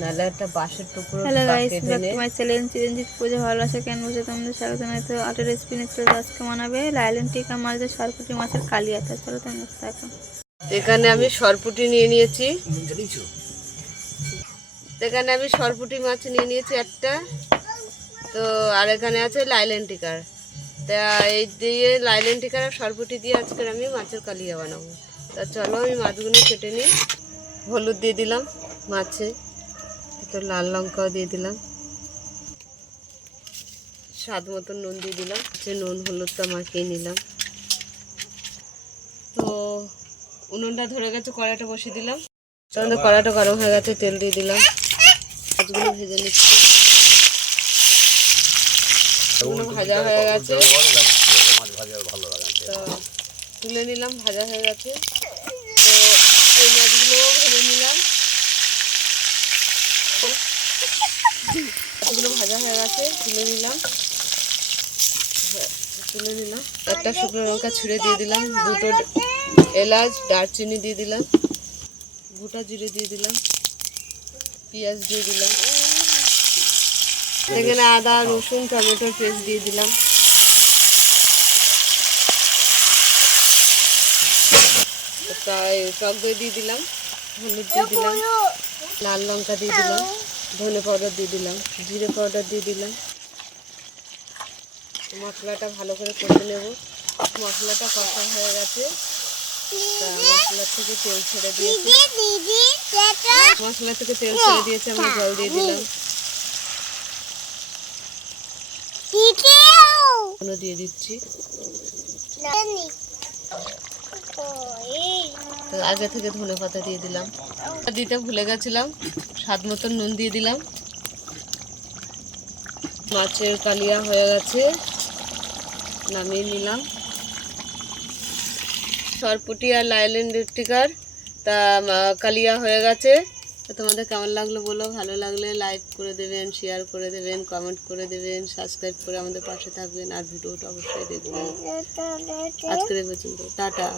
নাহলে একটা বাঁশের টুকরো hello guys back to my channel Chiranjit পুজো ভালোবাসা কেন বসে তোমাদের স্বাগত? জানাই তো আটের রেসিপি নিয়ে চলে আজকে বানাবে। লাইলেন টিকা মাছ দিয়ে সরপুটি মাছের কালিয়াটা চলো তুমি দেখো এখানে আমি সরপুটি নিয়ে নিয়েছি। এখানে আমি সরপুটি মাছ নিয়ে নিয়েছি একটা। তো আর এখানে আছে লাইলেন টিকার তা এই দিয়ে লাইলেন টিকার আর সরপুটি দিয়ে আজকে আমি মাছের কালিয়া বানাবো। তা চলো আমি মাছগুলো কেটে নিই। হলুদ দিয়ে দিলাম মাছে। একটু লাল লঙ্কাও দিয়ে দিলাম। স্বাদ মতো নুন দিয়ে দিলাম। যে নুন হলুদটা মাখিয়ে নিলাম। তো উনুনটা ধরে গেছে, কড়াইটা বসিয়ে দিলাম। তখন কড়াইটা গরম হয়ে গেছে, তেল দিয়ে দিলাম। মাছগুলো ভেজে নিচ্ছি। ভাজা হয়ে গেছে। তো তুলে নিলাম, ভাজা হয়ে গেছে। তো এই মাছগুলোও ভেজে নিলাম। মাছগুলো ভাজা হয়ে গেছে তুলে নিলাম। হ্যাঁ, তুলে নিলাম। একটা শুকনো লঙ্কা ছুঁড়ে দিয়ে দিলাম দুটো এলাচ দারচিনি দিয়ে দিলাম গোটা জিরে দিয়ে দিলাম পেঁয়াজ দিয়ে দিলাম। এখানে আদা রসুন টমেটোর পেস্ট দিয়ে দিলাম। তাই টক দই দিয়ে দিলাম হলুদ দিয়ে দিলাম লাল লঙ্কা দিয়ে দিলাম। ধনে পাউডার দিয়ে দিলাম, জিরে পাউডার দিয়ে দিলাম। মশলাটা ভালো করে কষে নেব। মশলাটা কষা হয়ে গেছে। মশলা থেকে তেল ছেড়ে দিয়েছে। মশলা থেকে তেল ছেড়ে দিয়েছে আমি জল দিয়ে দিলাম। দিয়ে দিচ্ছি। আগে থেকে ধনে পাতা দিয়ে দিলাম। দিতে ভুলে গেছিলাম। স্বাদ মতন নুন দিয়ে দিলাম। মাছের কালিয়া হয়ে গেছে। নামিয়ে নিলাম। সরপুটি আর লাইলেন টিকার তা কালিয়া হয়ে গেছে। তোমাদের কেমন লাগল বলো? ভালো লাগলে লাইক করে দেবেন শেয়ার করে দেবেন কমেন্ট করে দেবেন সাবস্ক্রাইব করে আমাদের পাশে থাকবেন। আর ভিডিওটা অবশ্যই দেখবেন। আজকের পর্যন্ত। টাটা।